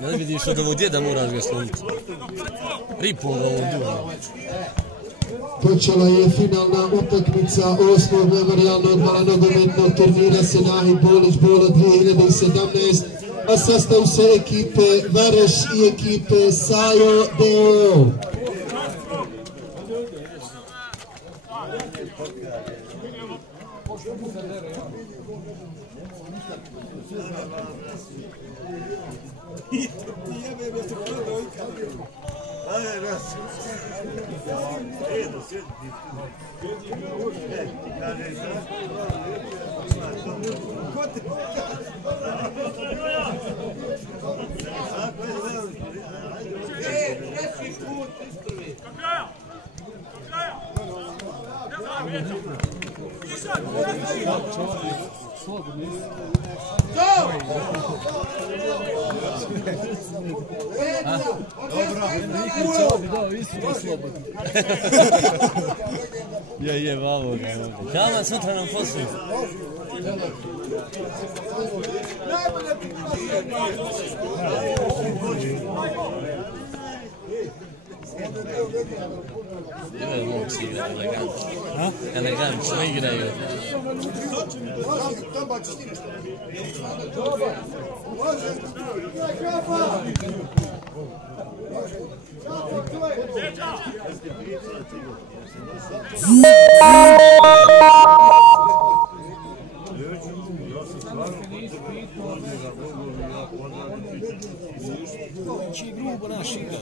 Ne vidiš od ovog djeda, moraš ga slomiti. Ripom ovom duhom. Počela je finalna utakmica 8. memorijalnog nogometnog turnira Senahi Bolić Bola 2017, a sastavu se ekipe Vareš i ekipe Sajo Deo. Je, vamo. Kama sutra nam poslu. Evo momci igraju elegantno. Elegantno igraju. Ci grubo naš igra.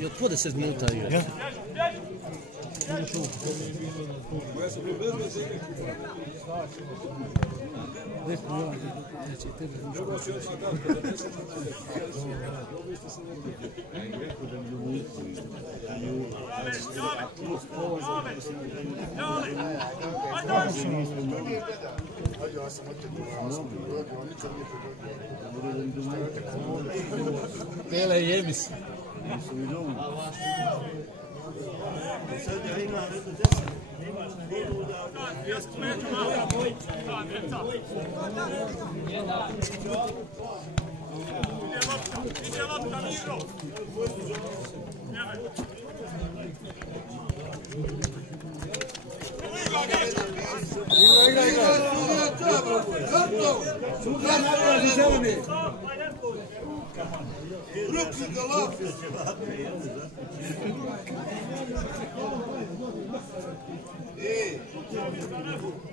I od po 10 minuta igra. Tele jemis.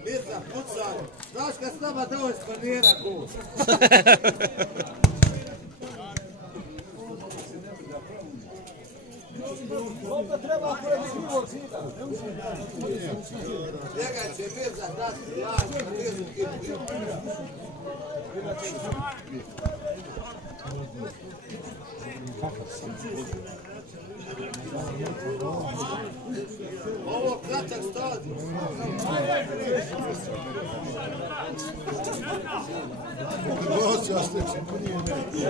Mesa, pucaj, znaš kad s nama dao iz panera gol. Ovdje treba kolektivo zida. Njega će Mesa dati laž, Mesu kipu. Ovo kratak stadion.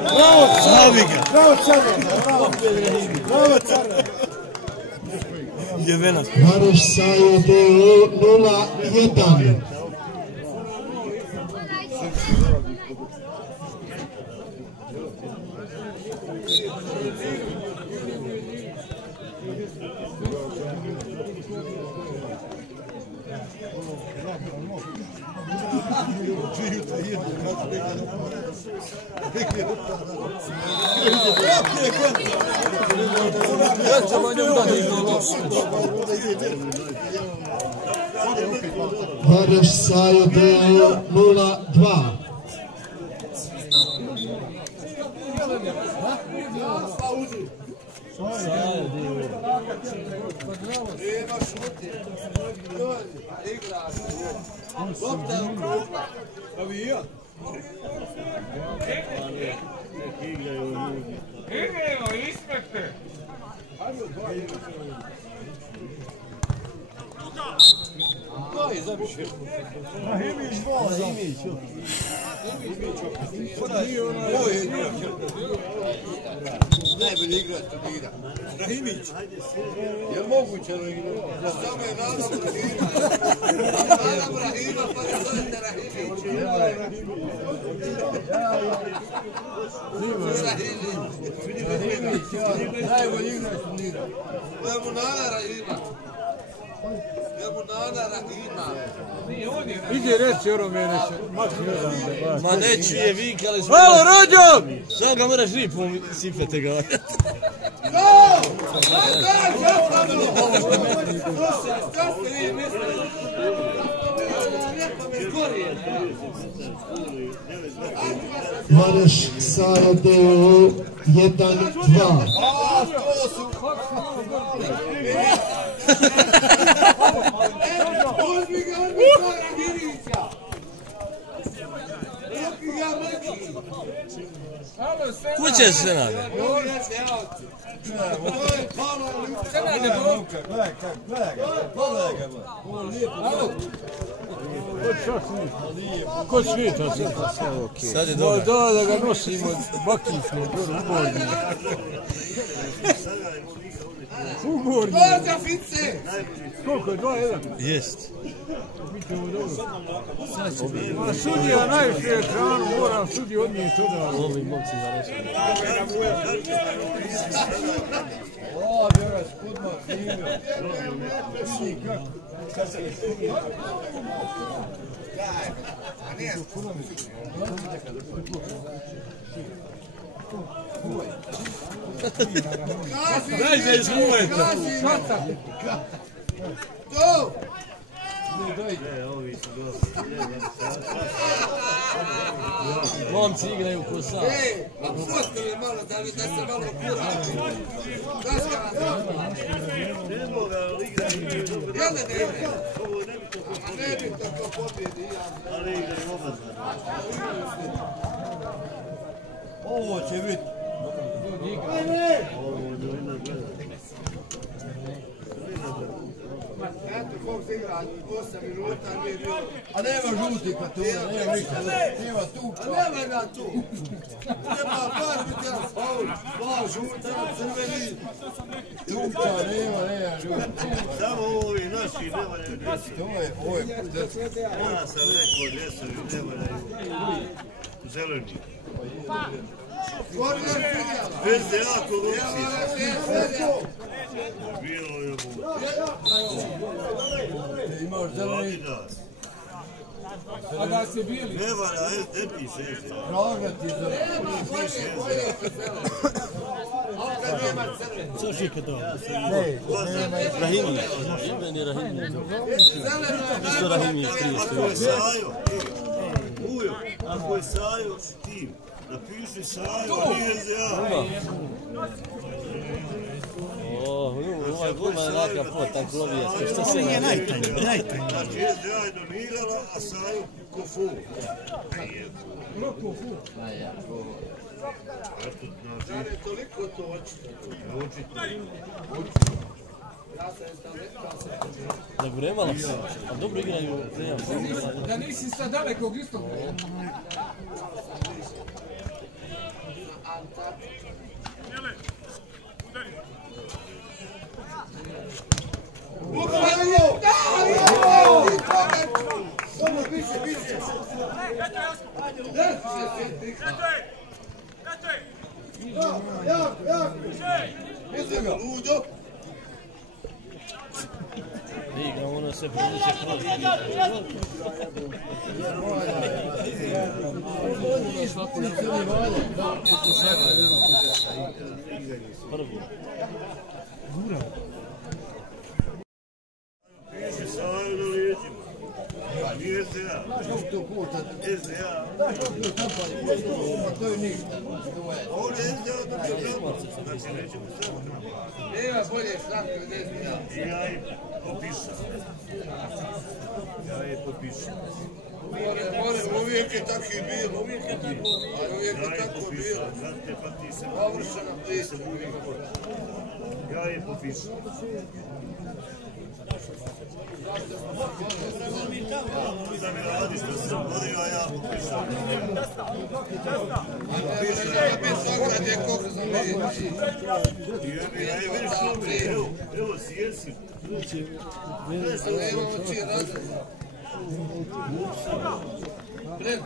Bravo, Saviga! Bravo, Crno! Bravo, Crno! Jevena. Vareš Sajo Deo 0-1. Vardaš Sajo Deo 0-2. Najbolji igrač turnira. Rahimić. Je li moguće da igra? Da samo je nadam Rahima. Nadam Rahima pa ga zovete Rahimić. Rahimić. Najbolji igrač turnira. To je mu nada Rahima. Ide reći onome neće, Maxi ne znam da vas. Ma neću je vikali smo. Hvala Rođo! Samo ga moraš ripom sipete ga. Vardaš Sajo Deo 1-2. Kuće se nade. Ko svijeta se? Sad je dobro. Da ga nosimo bakično, umorni. Umorni. Borza Fice! Koliko je? 2-1? Jest. Bićemo dobro. A sudija najviše ekranu, moram sudiju odnijeti odavno. Ovi momci za nešto. O, vjera, skudma, knjiga. Daj se izmuvajte. To! Momci igraju ko sam. A pustili malo da se malo kura. Jel ne igra? A ne bi tako pobjedi. Ovo će biti. Eto kog se igra 8 minuta, nije bilo. A nema žutika tu, nema ništa, nema tuča. A nema ga tu. Nema bar biti na faul žuta, crveni. Tuča, nema žuta. Samo ovi naši ne valjaju djesu. Ovo je Ja sam rekao djesu i ne valjaju zeleni. Bez de jako lupci. Bilo je mu. Imaš zeleni. Adidas. A da ste bili? Ne valja, ne piše. Praga ti zeleni. Co šike to? Rahimi. Jebeni Rahimi. Isto Rahimi je 30. Ako je Sajo, Ujo, ako je Sajo tim, napiši Sajo, nije za. Ovaj guma je naka potan klovijaska. Što se nije najtanji? Znači je za donirala, a Sajo kofu. Zar je toliko to očito? Da gremala se. A dobro igraju. Da nisi sa dalekog istog. Samo više. Jak. Ludo. Igra, ono se produče kroz. Prvo. SDA. To je ništa. Ovdje je SDA dobio pravo. Znači nećemo samo. Nema bolje stranke od SDA. Ja je potpisao. Uvijek je tako i bilo. Uvijek je tako bilo. Površena priča. Ja je potpisao. Da mi radi što sam borio, a ja potpisao. Evo, sjesi. Nemamo čiji razreza. Pred.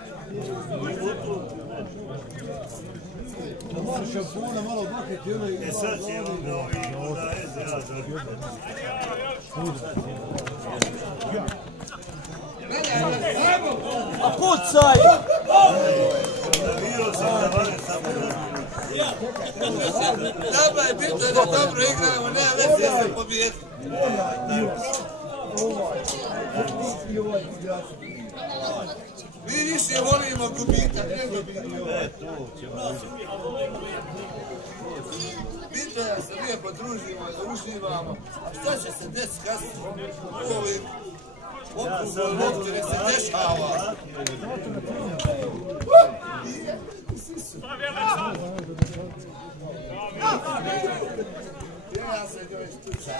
Moraš šampuna malo bakiti ono i... Sad će vam da ovi onda SDA zabiti. A pucaj! Navirao sam da vane samo da... Nama je bitno da dobro igramo, nema veze se pobijeti. Mi više volimo gubitak, nego bitno je da se lijepo družimo i da uživamo. A šta će se desiti kasnije? U ovim okrugom lopti nek se dešava. Ja se njoj stučam.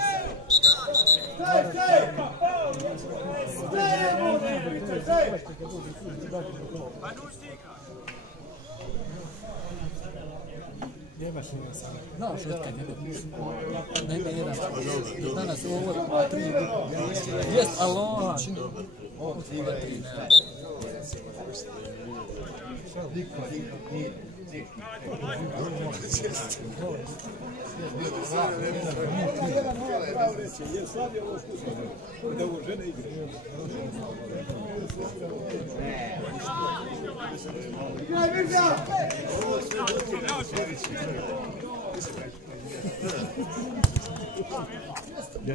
Nemaš ima sada. Znaš od kad je da ima jedan. Danas ovo 3. Jest, aloha. Ovo 3.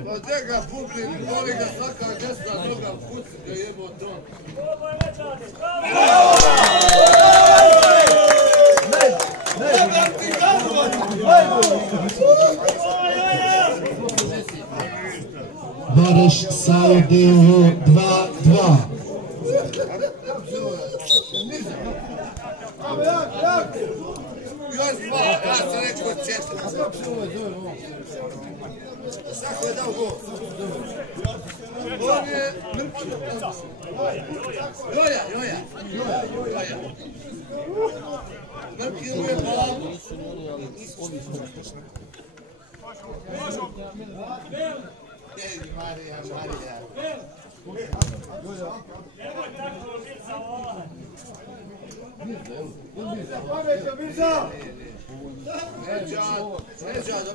Od njega publik, voli ga svaka desna noga u kuci da jebo to. Bareš Sajedevo 2-2. Još dva, ja sam rekao 4. Svako je dao gol. On je... Joja. Mrki mu je glavu. Ej, Marija.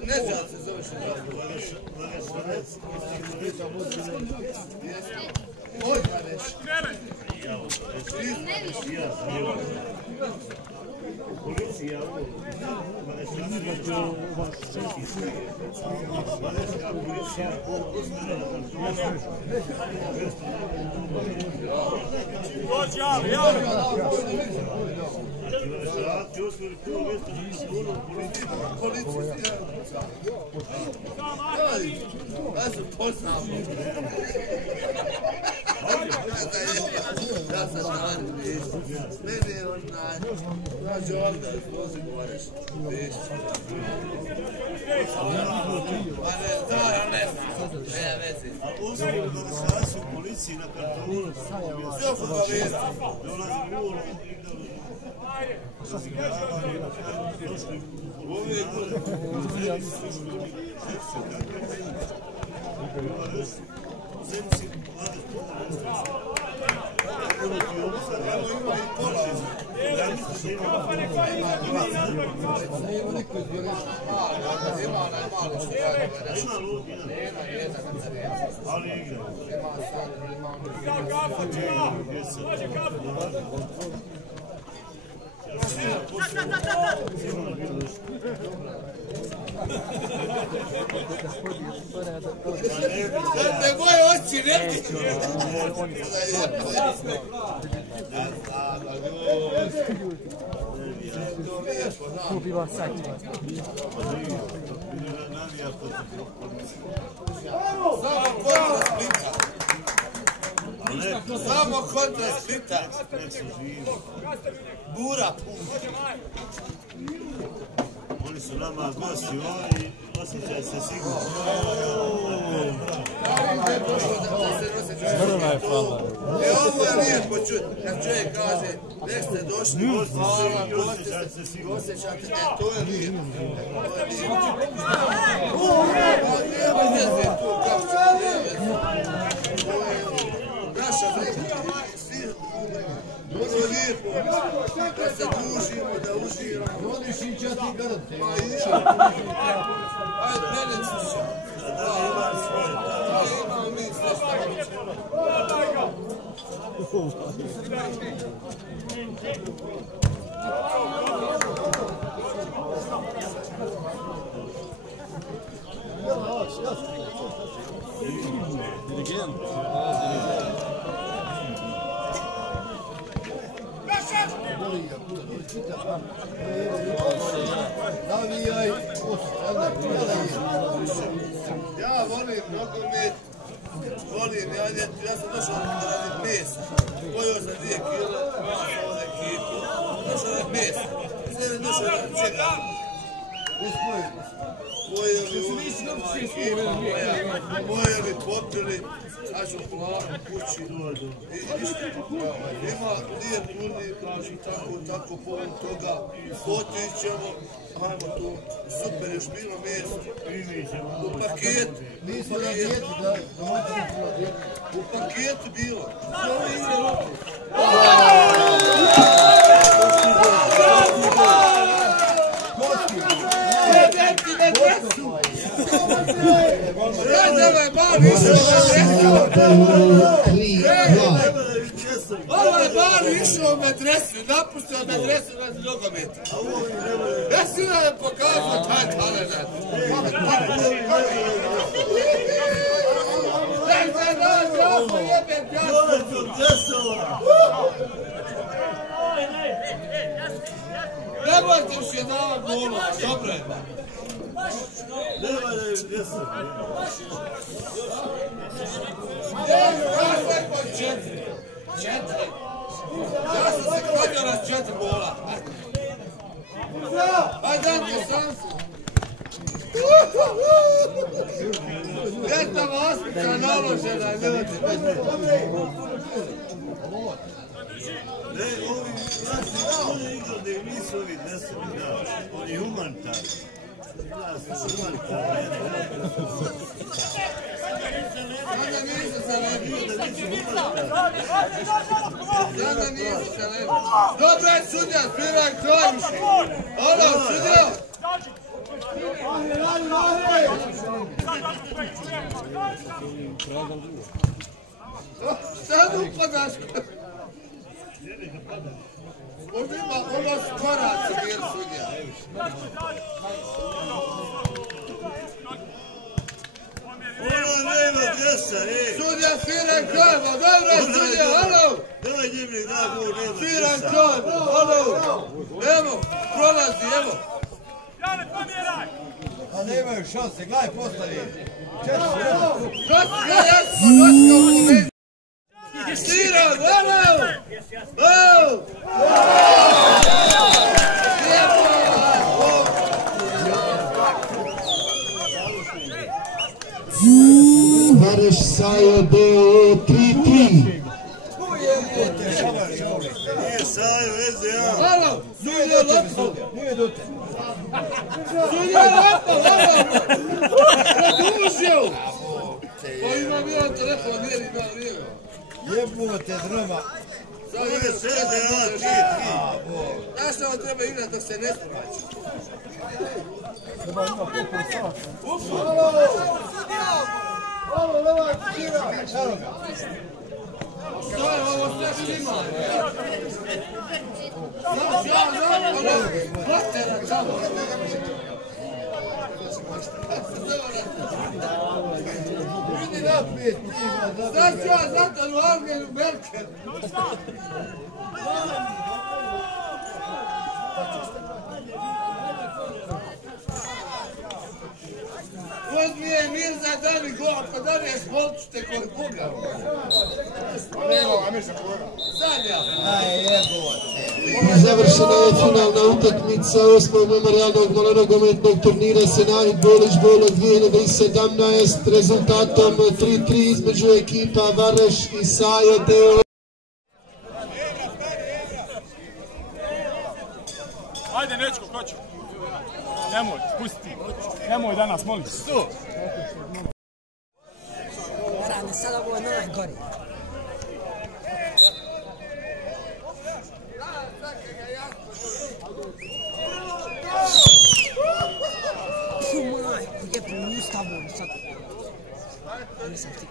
Neđad se zove što oj, Mareš. Policija, Ja sam poznao. Ja sam naravno viš. Meni je onaj. Nađe onda, slozi govoreš. Viš. Pa ne, da, ne znam. Nema veze. a uzmimo organizaciju policiji na kartonu. Sve futbolisti. Dolazi u ulo. Uvijek. Ne moje oči, ne ti. Kupiva sajt. Samo kontra Splita. Bura pun. Oni su nama gosti ovdje, osjećaju se sigurno. Vrlo je hvala. Ovo je lijepo čuti, kad čovjek kaže, nek ste došli, osjećate, to je lijepo. Nema veze tu, kako će naša vremena, svi ono lijepo, da se družimo, da uživamo. Odiš i će ti gledati. Ma i ajde, mene sluša. Imamo mi sve stavljamo. Dirigent. Ja volim nogomet, volim janjet, ja sam došao da radim mesa. Pojao sam 2 kila, masa od ekipu, došao radim mesa. Sve mi došao radim čekam. Pojeli, popili, ja ću polako kući. Ima lijep urnik, tako povodom toga. Otićemo, ajmo tu, super, još bilo meso. U paketu. U paketu bilo. Ovo je bar išao u medresu, napustio medresu na nogometa. Ja si da je pokazao taj talent. Nemojte još jedan golu, dobro je. Četiri. Ja sam se kladio na 4 gola. Ajde, Anto, sam se. Jedna vaspica naložena, ljudi. Ne, ovi vlasti igrade nisu ovi desni, da, oni humanitarni. Sada nisu se lepi. Sada nisu se lepi. Dobro je sudja, sviraj kraj više. Ono, sudja. Sad upadaš. Možda ima ono skoraci jer sudja. Ono nema djesa, ej! Sudja, sviraj krajmo, dobro je sudja, alo! Daj njemi, daj Bog, nema djesa! Sviraj krajmo, alo! Evo, prolazi, evo! A nemaju šanse, gledaj postavi. Sviraj, alo! Alo! Vareš Sajo do 3-3. Nije Sajo, SDA! Alo! Sudja, loptu! Nije dute. Sudja, loptu, alo! Produžio! Pa ima bio telefon, nije ni dao, nije. Jebuno te drama. Sad Ovo je SDA, 3-3. Znaš što vam treba igrati dok se ne straći? Ovo, nema kira. Evo ga. Što je ovo sve štima? Znaš, ja znam, ono, platera tamo. Vidi naprijed, Znaš, ja zato u Angelu Merkel. Uzmi je Mirza, da mi go, pa da mi je zvolčite kod Boga. Završena je finalna utakmica 8. memorijalnog malonogometnog turnira Senahid Bolić Bolo 2017 rezultatom 3-3 između ekipa Vareš i Sajo Deo. Ajde, Nečko, koću. Nemoj, pusti. Nemoj danas, molim. Rane, sada ovo je najgori. Majku, jebu, ustavu sad. Nisam ti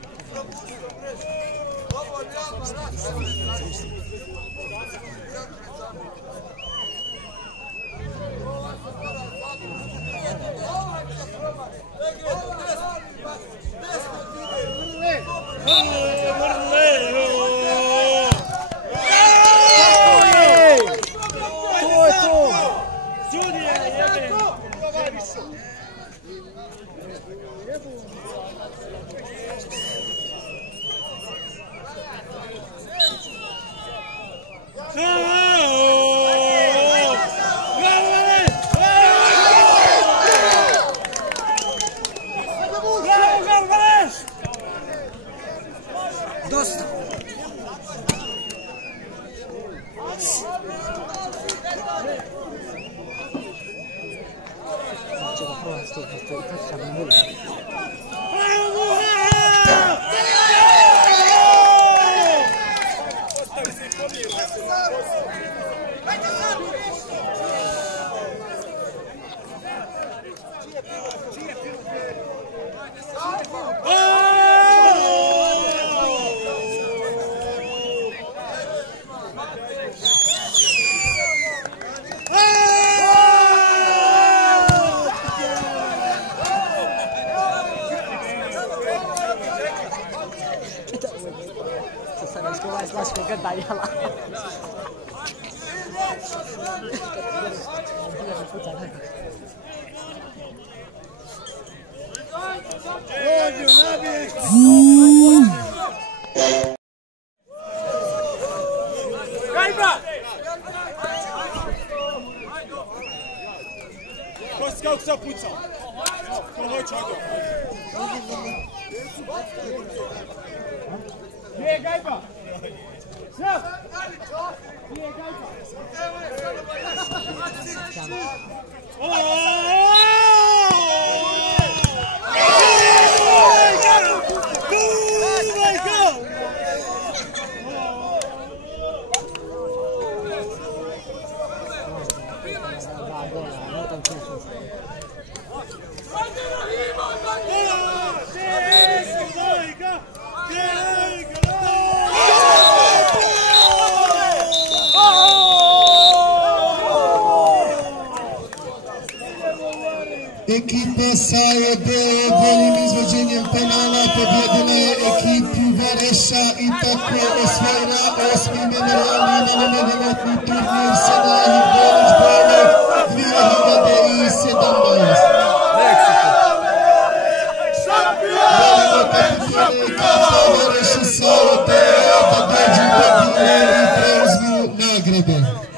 dosta. Ćemo provati to, to je tako sam ne Sada izgovaj slaška grda jela. Gajba! Ko si kako sad pucao? Ko hoće ovdje? Gdje je Gajba? Snap! Gdje je Gajba? Ekipa Sajo Deo boljim izvođenjem penala pobjedila je ekipu Vareša i tako osvojila 8. memorijalni malonogometni turnir Senahid Bolić Bolo 2017. Volimo kapitene ekipa Vareš i Sajo Deo da dođu do Bile i preuzmu nagrade.